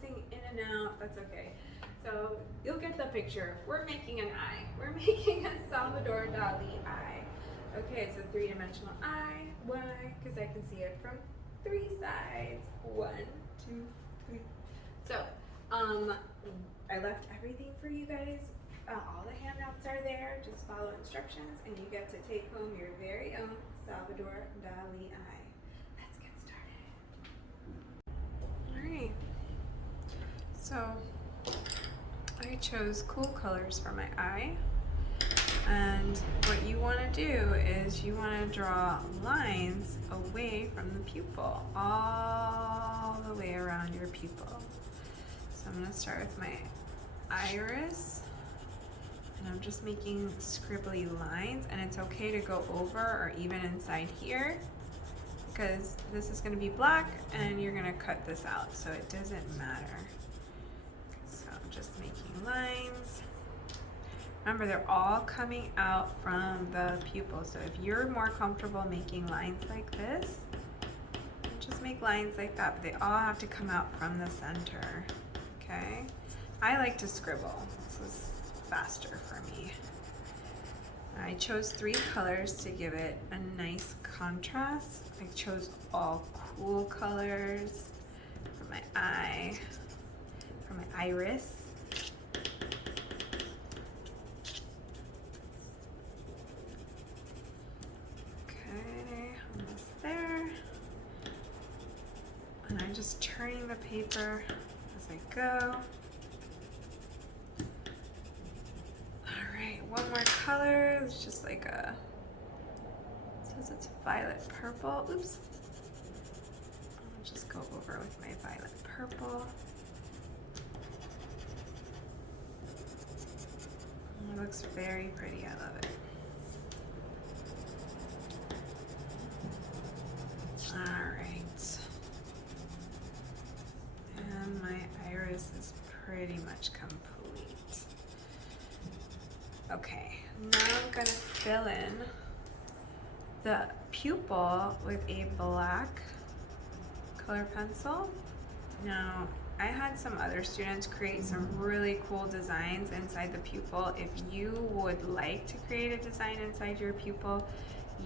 focusing in and out, that's okay. So you'll get the picture. We're making an eye. We're making a Salvador Dali eye. Okay, it's a three-dimensional eye. Why? Because I can see it from 3 sides. 1, 2, 3. So, I left everything for you guys. All the handouts are there. Just follow instructions and you get to take home your very own Salvador Dali eye. Let's get started. Alright. So, I chose cool colors for my eye. And what you want to do is you want to draw lines away from the pupil, all the way around your pupil. So I'm going to start with my iris, and I'm just making scribbly lines, and it's okay to go over or even inside here because this is going to be black and you're going to cut this out, so it doesn't matter. So I'm just making lines. Remember, they're all coming out from the pupil, so if you're more comfortable making lines like this, just make lines like that, but they all have to come out from the center, okay? I like to scribble. This is faster for me. I chose 3 colors to give it a nice contrast. I chose all cool colors for my eye, for my iris. And I'm just turning the paper as I go. Alright, one more color. It's just like a, it says it's violet purple. Oops. I'll just go over with my violet purple. It looks very pretty. I love it. Alright. And my iris is pretty much complete. Okay, now I'm gonna fill in the pupil with a black color pencil. Now, I had some other students create some really cool designs inside the pupil. If you would like to create a design inside your pupil,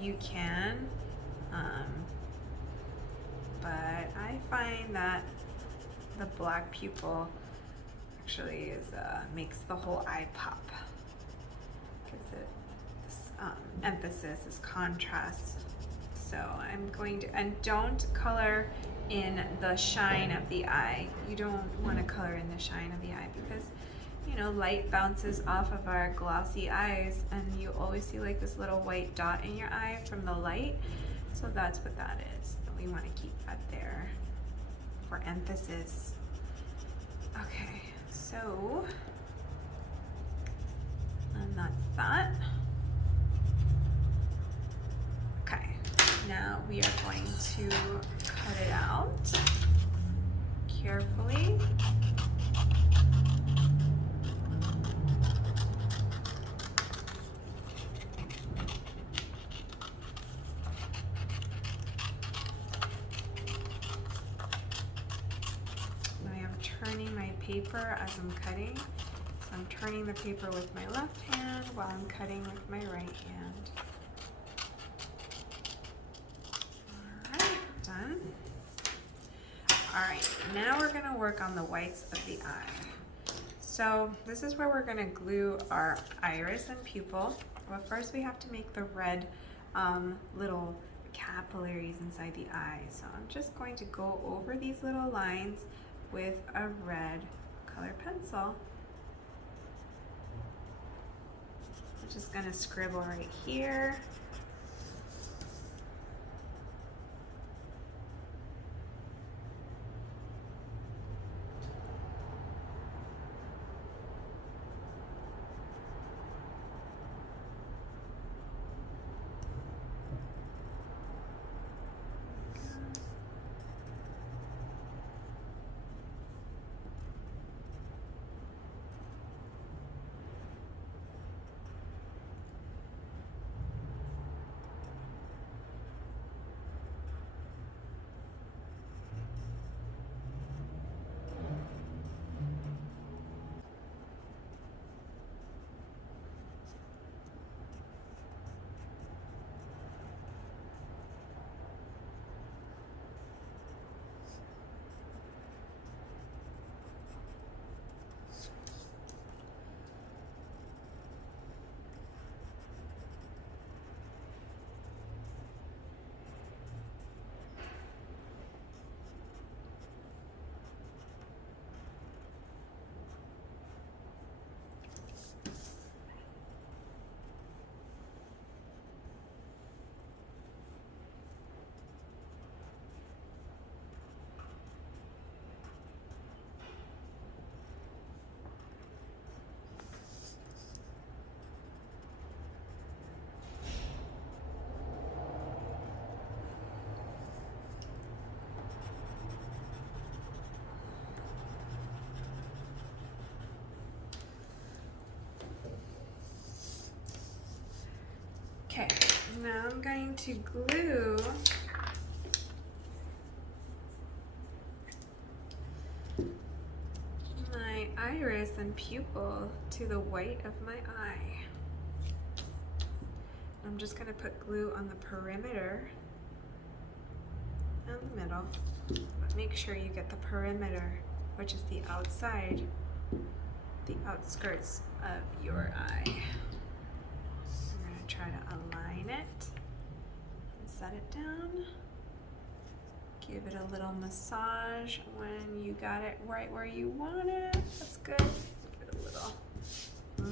you can. But I find that the black pupil actually is makes the whole eye pop. Gives it this emphasis, this contrast. So I'm going to, and don't color in the shine of the eye. You don't want to color in the shine of the eye because, you know, light bounces off of our glossy eyes and you always see like this little white dot in your eye from the light. So that's what that is. We want to keep that there for emphasis. Okay, so, and that's that. Okay, now we are going to cut it out carefully. Turning my paper as I'm cutting. So I'm turning the paper with my left hand while I'm cutting with my right hand. Alright, done. Alright, now we're going to work on the whites of the eye. So this is where we're going to glue our iris and pupil. But first we have to make the red little capillaries inside the eye. So I'm just going to go over these little lines with a red color pencil. I'm just gonna scribble right here. Now I'm going to glue my iris and pupil to the white of my eye. I'm just going to put glue on the perimeter and the middle, but make sure you get the perimeter, which is the outside, the outskirts of your eye. I'm going to try to align it and set it down. Give it a little massage when you got it right where you want it. That's good. Give it a little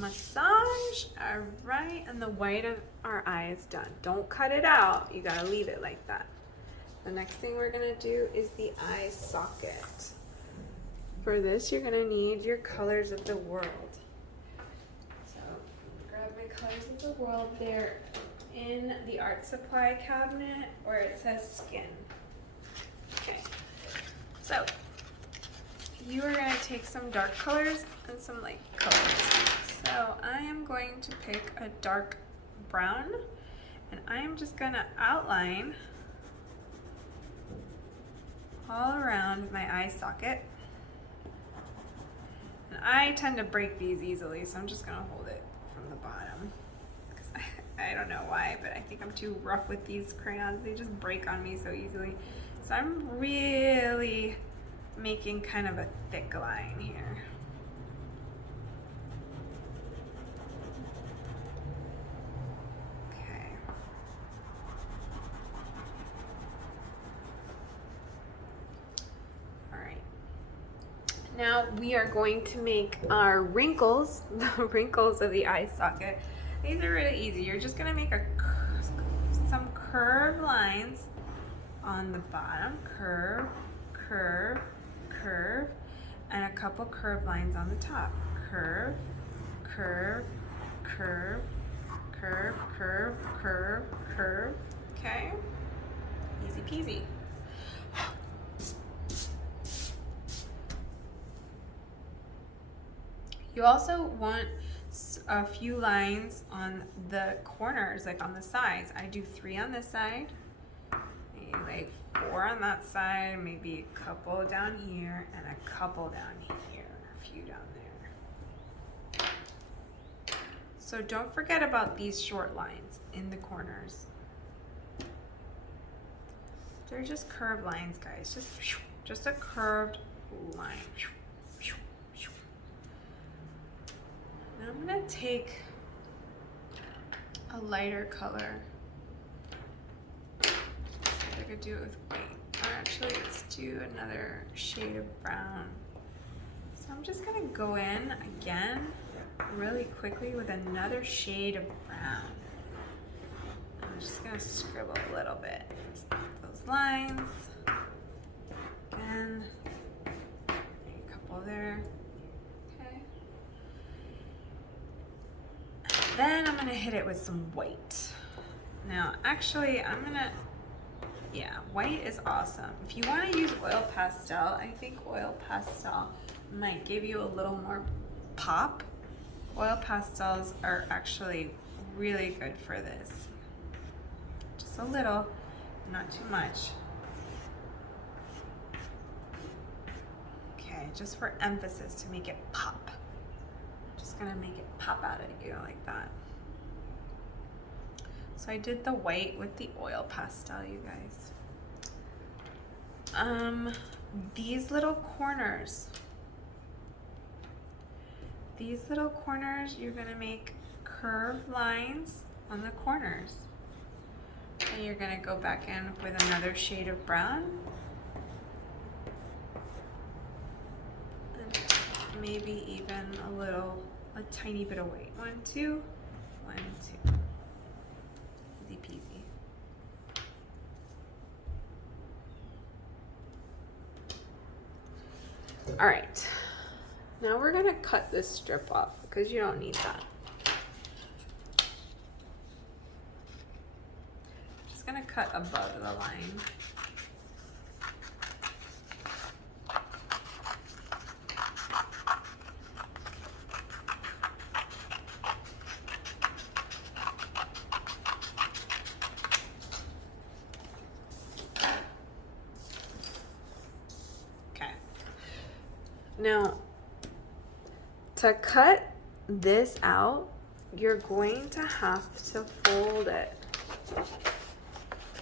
massage. All right, and the white of our eye is done. Don't cut it out. You gotta leave it like that. The next thing we're gonna do is the eye socket. For this, you're gonna need your colors of the world. So grab my colors of the world. They're in the art supply cabinet where it says skin. Okay, so you are going to take some dark colors and some light colors. So I am going to pick a dark brown, and I am just going to outline all around my eye socket. And I tend to break these easily, so I'm just going to hold it from the bottom. I don't know why, but I think I'm too rough with these crayons. They just break on me so easily. So I'm really making kind of a thick line here. Okay. All right. Now we are going to make our wrinkles, the wrinkles of the eye socket. These are really easy. You're just gonna make some curved lines on the bottom, curve, curve, curve, and a couple curved lines on the top. Curve, curve, curve, curve, curve, curve, curve. Okay? Easy peasy. You also want a few lines on the corners, like on the sides. I do 3 on this side, maybe like 4 on that side, maybe a couple down here, and a couple down here, a few down there. So don't forget about these short lines in the corners. They're just curved lines, guys. Just a curved line. Now I'm gonna take a lighter color. I could do it with white, or actually let's do another shade of brown. So I'm just gonna go in again really quickly with another shade of brown. I'm just gonna scribble a little bit. Those lines, and a couple there. Then I'm gonna hit it with some white. Now, actually, white is awesome. If you wanna use oil pastel, I think oil pastel might give you a little more pop. Oil pastels are actually really good for this. Just a little, not too much. Okay, just for emphasis to make it pop. Just gonna make it pop out at you like that. So I did the white with the oil pastel, you guys. These little corners, you're gonna make curved lines on the corners. And you're gonna go back in with another shade of brown. And maybe even a tiny bit of white. 1, 2, 1, 2. Easy peasy. All right, now we're gonna cut this strip off because you don't need that. Just gonna cut above the line. Now, to cut this out, you're going to have to fold it.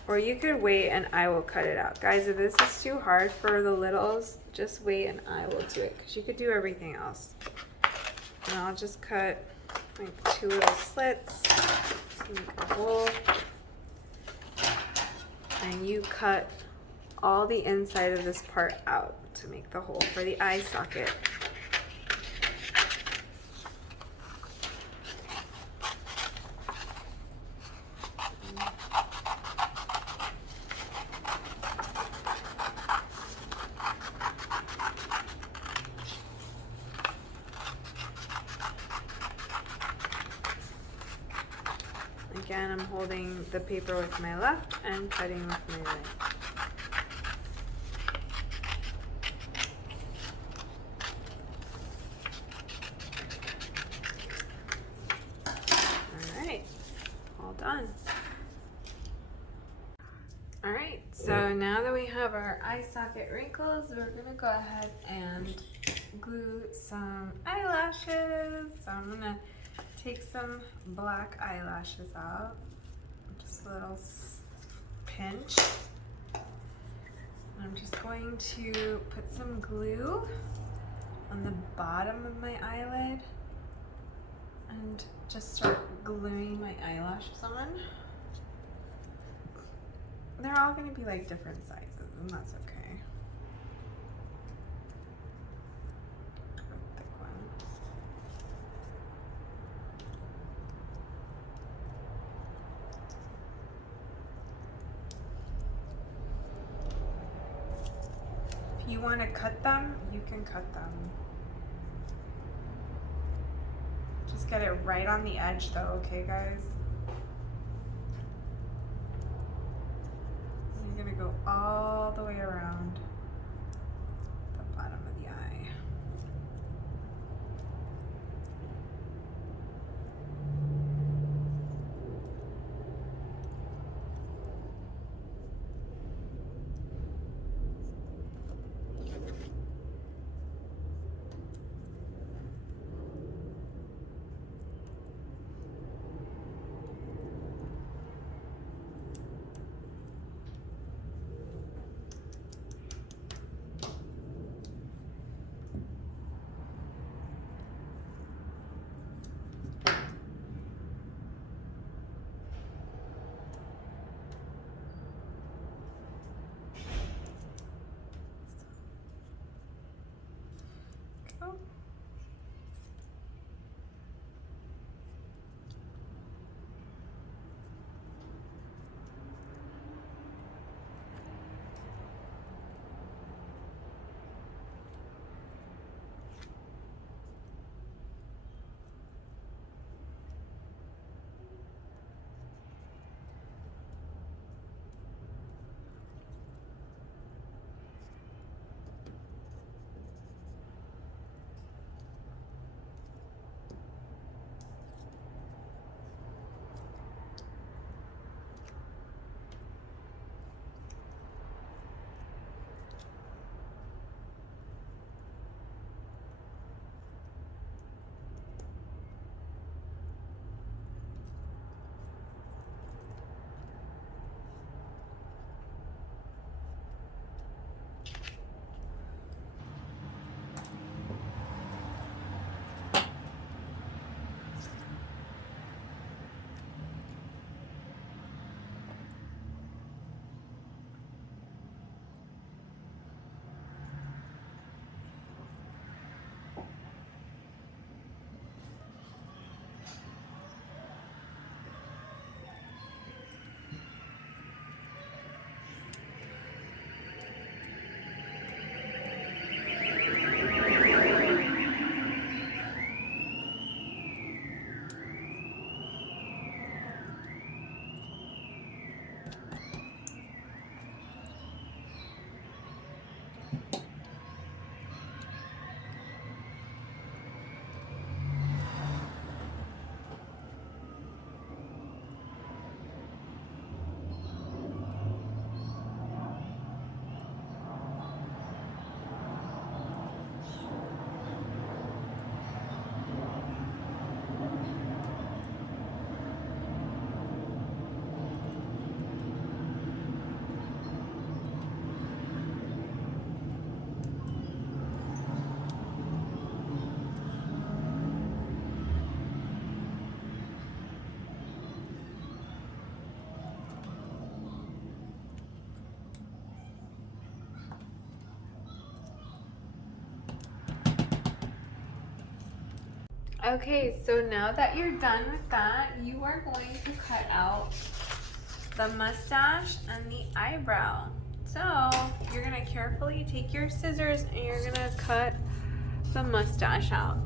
Or you could wait and I will cut it out. Guys, if this is too hard for the littles, just wait and I will do it, because you could do everything else. And I'll just cut like 2 little slits to make a hole. And you cut all the inside of this part out to make the hole for the eye socket. Again, I'm holding the paper with my left and cutting with my right. Alright, all done. Alright, so now that we have our eye socket wrinkles, we're going to go ahead and glue some eyelashes. So I'm going to take some black eyelashes out, just a little pinch. I'm just going to put some glue on the bottom of my eyelid and just start gluing my eyelashes on. They're all going to be like different sizes, and that's okay. Thick one. If you want to cut them, you can cut them. Just get it right on the edge though, okay guys? You're gonna go all the way around the bottom of the eye. Okay, so now that you're done with that, you are going to cut out the mustache and the eyebrow. So you're gonna carefully take your scissors and you're gonna cut the mustache out.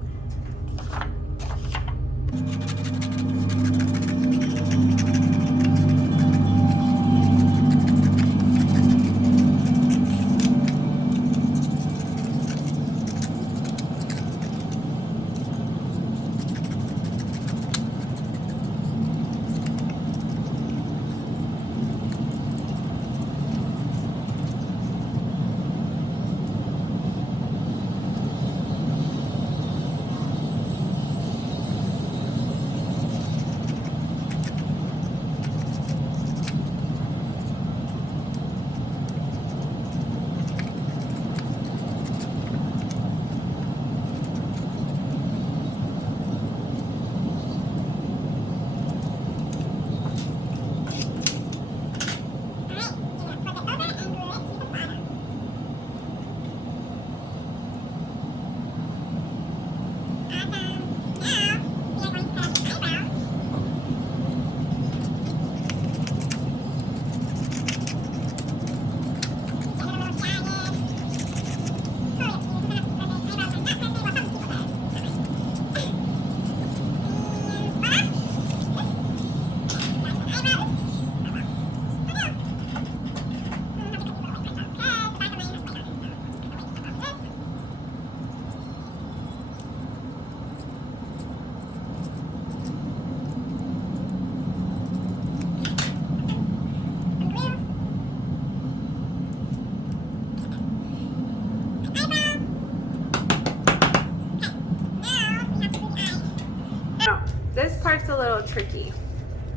This part's a little tricky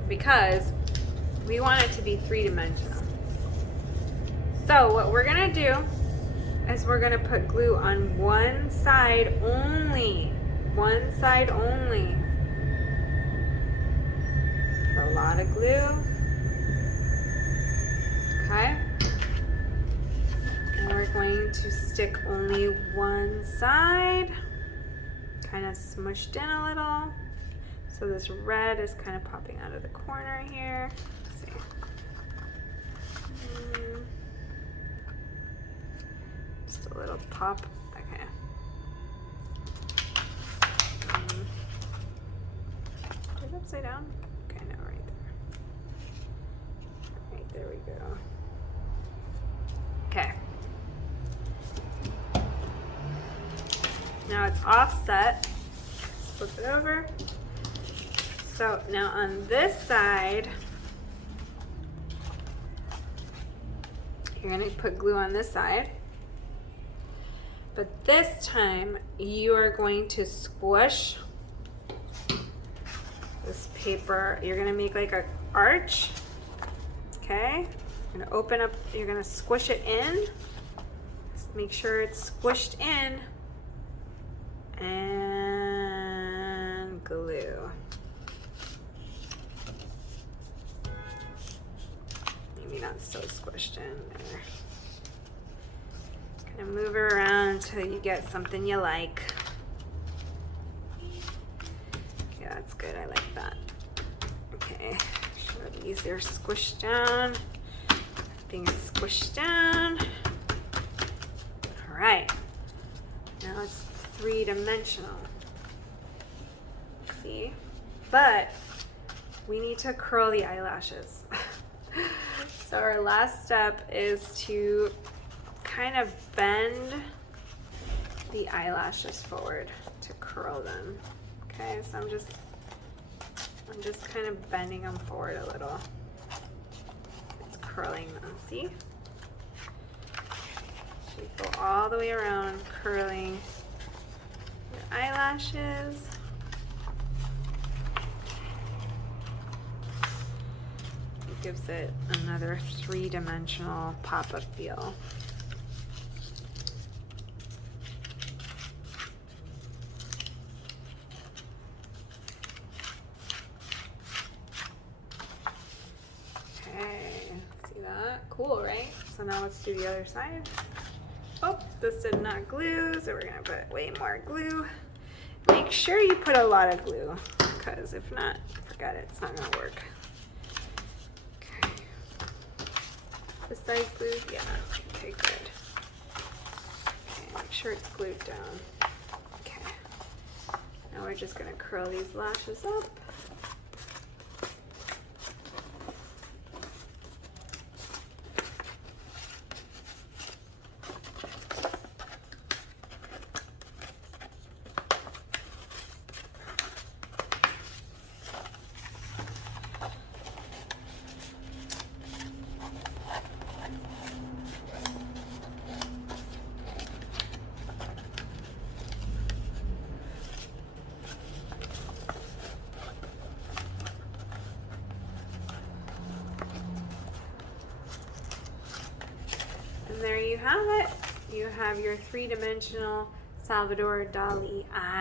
because we want it to be three-dimensional. So what we're gonna do is we're gonna put glue on one side only. One side only. A lot of glue. Okay. And we're going to stick only one side. Kind of smushed in a little. So this red is kind of popping out of the corner here. Let's see. Just a little pop. Okay. Is it upside down? Okay, no, right there. Right, there we go. Okay. Now it's offset. Flip it over. So now on this side, you're gonna put glue on this side, but this time you are going to squish this paper. You're gonna make like an arch, okay? You're gonna open up, you're gonna squish it in. Just make sure it's squished in, and glue. Maybe not so squished in there. Kind of move it around until you get something you like. Yeah, that's good. I like that. Okay, sure these are squished down. Things squished down. All right. Now it's three-dimensional. See? But we need to curl the eyelashes. So our last step is to kind of bend the eyelashes forward to curl them. Okay, so I'm just kind of bending them forward a little. It's curling them, see? So you go all the way around curling your eyelashes. Gives it another three-dimensional pop-up feel. Okay, see that? Cool, right? So now let's do the other side. Oh, this did not glue, so we're gonna put way more glue. Make sure you put a lot of glue, because if not, forget it, it's not gonna work. Okay. This side glued? Yeah. Okay, good. Okay, make sure it's glued down. Okay. Now we're just gonna curl these lashes up. And there you have it. You have your three-dimensional Salvador Dali eye.